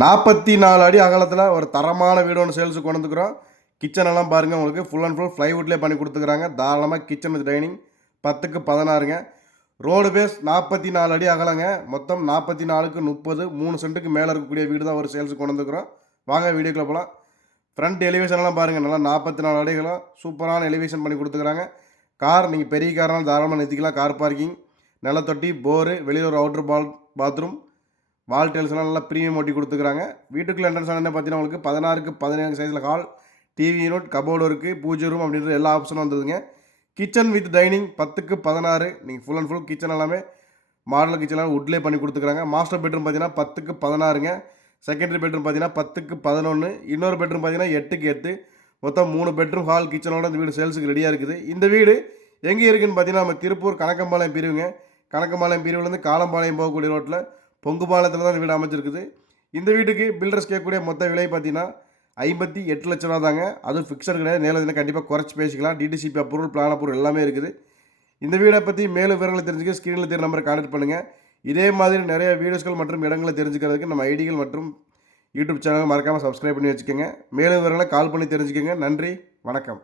44 அடி அகலத்தில் ஒரு தரமான வீடு ஒன்று சேல்ஸுக்கு கொண்டு வந்துக்கிறோம். கிச்சன் எல்லாம் பாருங்கள், உங்களுக்கு ஃபுல் அண்ட் ஃபுல் ப்ளைவுட்லேயே பண்ணி கொடுத்துக்கிறாங்க. தாராளமாக கிச்சன் வித் டைனிங் 10க்கு 16ங்க. ரோடு பேஸ் 44 அடி அகலங்க. மொத்தம் 44க்கு 30, 3 சென்ட்டுக்கு மேலே இருக்கக்கூடிய வீடு தான் ஒரு சேல்ஸுக்கு கொண்டு வந்துக்கிறோம். வாங்க வீடியோக்குள்ள போகலாம். ஃப்ரண்ட் எலிவேஷன்லாம் பாருங்கள், நல்லா 44 அடிகளும் சூப்பரான எலிவேஷன் பண்ணி கொடுத்துக்கிறாங்க. கார் நீங்கள் பெரிய கார்னாலும் தாராளமாக நிறுத்திக்கலாம். கார் பார்க்கிங், நிலத்தொட்டி, போரு, வெளியில் ஒரு அவுட்ரு பாத்ரூம், வால் டைல்ஸ்லாம் நல்லா ப்ரீமியம் ஒட்டி கொடுத்துக்கிறாங்க. வீட்டுக்குள்ள என்ட்ரன்ஸ் என்ன பார்த்தீங்கன்னா உங்களுக்கு 16க்கு 17 சைஸில் ஹால், டிவி யூனிட், கபோர்டு இருக்குது, பூஜை ரூம் அப்படின்ற எல்லா ஆப்ஷனும் வந்ததுங்க. கிச்சன் வித் டைனிங் 10க்கு 16. நீங்கள் ஃபுல் அண்ட் ஃபுல் கிச்சன் எல்லாமே மாடல் கிச்சன்லாம் வுட்லேயே பண்ணி கொடுத்துக்கிறாங்க. மாஸ்டர் பெட்ரூம் பார்த்தீங்கன்னா 10க்கு 16ங்க. செகண்டரி பெட்ரூம் பார்த்தீங்கன்னா 10க்கு 11. இன்னொரு பெட்ரூம் பார்த்தீங்கன்னா 8க்கு 8. மொத்தம் 3 பெட்ரூம், ஹால், கிச்சனோட இந்த வீடு சேல்ஸுக்கு ரெடியாக இருக்குது. இந்த வீடு எங்கே இருக்குதுன்னு பார்த்தீங்கன்னா நம்ம திருப்பூர் கணக்கம்பாளையம் பிரிவுங்க. கணக்கம்பாளையம் பிரிவுலேருந்து காலம்பாளையம் போகக்கூடிய ரோட்டில் பொங்குபாளையத்தில் தான் இந்த வீடு அமைச்சிருக்குது. இந்த வீட்டுக்கு பில்டர்ஸ் கேட்கக்கூடிய மொத்த விலை பார்த்தீங்கன்னா 58 லட்ச ரூபா தாங்க. அதுவும் ஃபிக்ஸட் கிடையாது. நேரில் கண்டிப்பாக குறைச்சி பேசிக்கலாம். டிடிசிபி அப்ரூவல், பிளான் அப்ரூவல் எல்லாமே இருக்குது. இந்த வீடை பற்றி மேலும் விவரங்களை தெரிஞ்சுக்க ஸ்க்ரீனில் தெரிய நம்பரை கான்டாக்ட் பண்ணுங்கள். இதே மாதிரி நிறைய வீடியோஸ்கள் மற்றும் இடங்களை தெரிஞ்சுக்கிறதுக்கு நம்ம ஐடிகள் மற்றும் யூடியூப் சேனல் மறக்காமல் சப்ஸ்கிரைப் பண்ணி வச்சுக்கோங்க. மேலும் விவரங்களை கால் பண்ணி தெரிஞ்சுக்கோங்க. நன்றி, வணக்கம்.